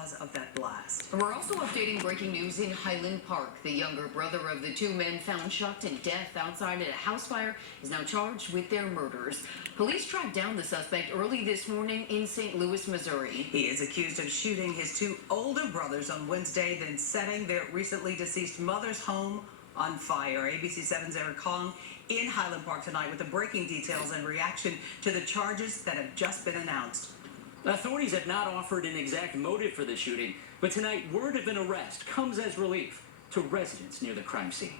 cause of that blast. We're also updating breaking news in Highland Park. The younger brother of the two men found shot to death outside at a house fire is now charged with their murders. Police tracked down the suspect early this morning in St. Louis, Missouri. He is accused of shooting his two older brothers on Wednesday, then setting their recently deceased mother's home on fire. ABC 7's Eric Kong in Highland Park tonight with the breaking details and reaction to the charges that have just been announced. Authorities have not offered an exact motive for the shooting, but tonight word of an arrest comes as relief to residents near the crime scene.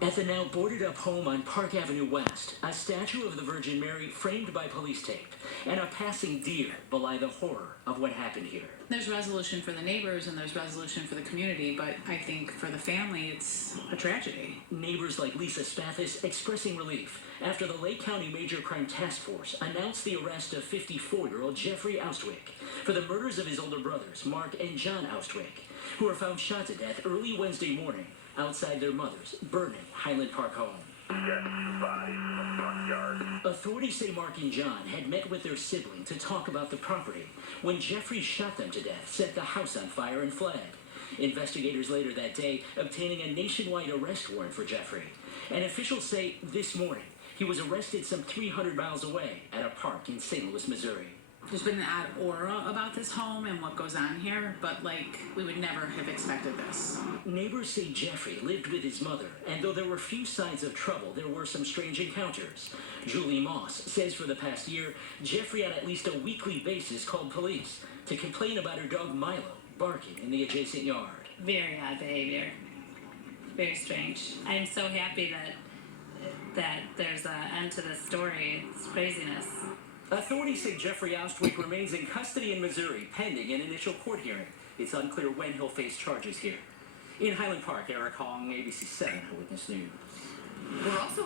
At the now boarded-up home on Park Avenue West, a statue of the Virgin Mary framed by police tape and a passing deer belie the horror of what happened here. There's resolution for the neighbors and there's resolution for the community, but I think for the family, it's a tragedy. Neighbors like Lisa Spathis expressing relief after the Lake County Major Crime Task Force announced the arrest of 54-year-old Jeffrey Austwick for the murders of his older brothers, Mark and John Austwick, who were found shot to death early Wednesday morning outside their mother's burning Highland Park home. Authorities say Mark and John had met with their sibling to talk about the property when Jeffrey shot them to death, set the house on fire, and fled. Investigators later that day obtaining a nationwide arrest warrant for Jeffrey. And officials say this morning he was arrested some 300 miles away at a park in St. Louis, Missouri. There's been an odd aura about this home and what goes on here, but we would never have expected this. Neighbors say Jeffrey lived with his mother, and though there were few signs of trouble, there were some strange encounters. Julie Moss says for the past year, Jeffrey on at least a weekly basis called police to complain about her dog Milo barking in the adjacent yard. Very odd behavior. Very strange. I'm so happy that there's an end to this story. It's craziness. Authorities say Jeffrey Austwick remains in custody in Missouri pending an initial court hearing. It's unclear when he'll face charges here. In Highland Park, Eric Hong, ABC 7 Witness News. We're also